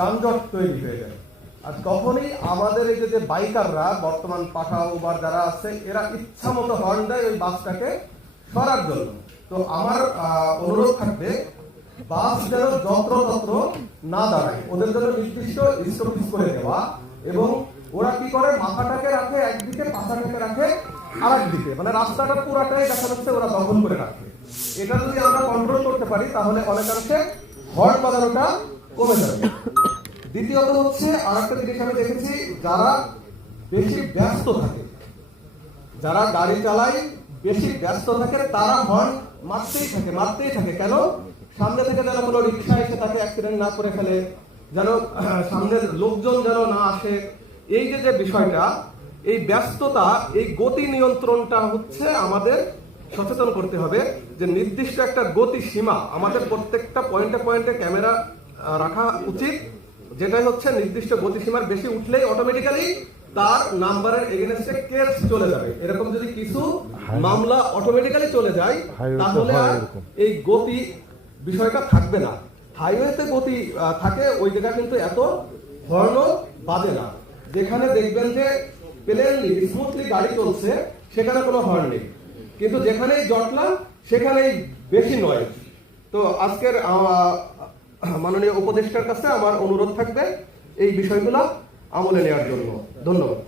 যানজট তৈরি হয়ে যায়। আর তখনই আমাদের এই যে বাইকাররা বর্তমান পাঠা উবার যারা আছে এরা ইচ্ছা মতো হর্ন দেয় ওই বাসটাকে সরার জন্য। তো আমার অনুরোধ থাকবে বাস যেন যত্রতত্র না দাঁড়ায়, ওদের জন্য নির্দিষ্ট স্টপেজ করে দেওয়া, এবং ওরা কি করে মাথাটাকে রাখে একদিকে, পাছাটাকে রাখে আর একদিকে, মানে রাস্তাটা পুরাটাই দেখা যাচ্ছে ওরা দখল করে রাখে। এটা যদি আমরা কন্ট্রোল করতে পারি তাহলে অনেকাংশে হর্ন বাজানোটা কমে যাবে। দ্বিতীয়ত হচ্ছে আর একটা জিনিস আমি দেখেছি, যারা বেশি ব্যস্ত থাকে, যারা গাড়ি চালায় বেশি ব্যস্ত থাকে, তারা হর্ন মারতেই থাকে। কেন? সামনে থেকে যেন কোনো রিক্সা এসে তাকে অ্যাক্সিডেন্ট না করে ফেলে, যেন সামনের লোকজন যেন না আসে। এই যে বিষয়টা, এই ব্যস্ততা, এই গতি নিয়ন্ত্রণটা হচ্ছে আমাদের সচেতন করতে হবে যে নির্দিষ্ট একটা গতি সীমা আমাদের প্রত্যেকটা পয়েন্টে ক্যামেরা রাখা উচিত, যেটাই হচ্ছে নির্দিষ্ট গতিসীমার বেশি উঠলেই অটোমেটিক্যালি তার নাম্বারের এগেইনস্টে কেস চলে যাবে। এরকম যদি কিছু মামলা অটোমেটিক্যালি চলে যায় তাহলে আর এই গতি বিষয়টা থাকবে না। হাইওয়েতে গতি থাকে, ওই জায়গা কিন্তু এত হর্ন বাজে না। যেখানে দেখবেন যে প্লেনলি স্মুথলি গাড়ি চলছে সেখানে কোনো হর্ন নেই, কিন্তু যেখানেই জটলা সেখানেই বেশি নয়েজ। তো আজকের মাননীয় উপদেষ্টার কাছে আমার অনুরোধ থাকবে এই বিষয়গুলো আমলে নেওয়ার জন্য। ধন্যবাদ।